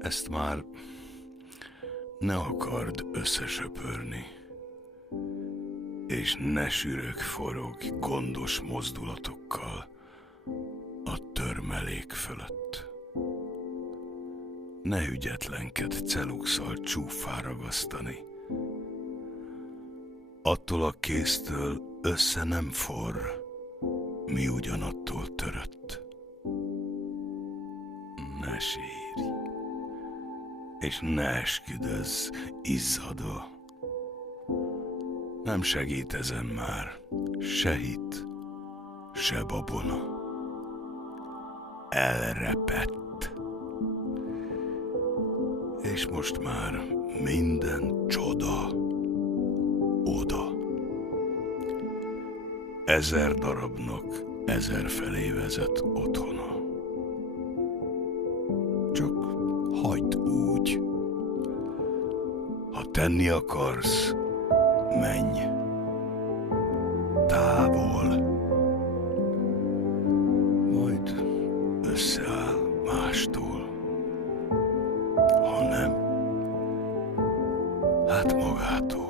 Ezt már ne akard összesöpörni, és ne forogj gondos mozdulatokkal a törmelék fölött. Ne ügyetlenkedj celuxal csúffá ragasztani. Attól a kéztől össze nem forr, mi ugyanattól törött. Ne sírj, és ne esküdözz izzadva. Nem segít ezen már se hit, se babona. Elrepett. És most már minden csoda oda. 1000 darabnak 1000 felé vezet otthona. Csak hagyd úgy. Ha tenni akarsz, menj távol. Majd összeáll mástól. Ha nem, hát magától.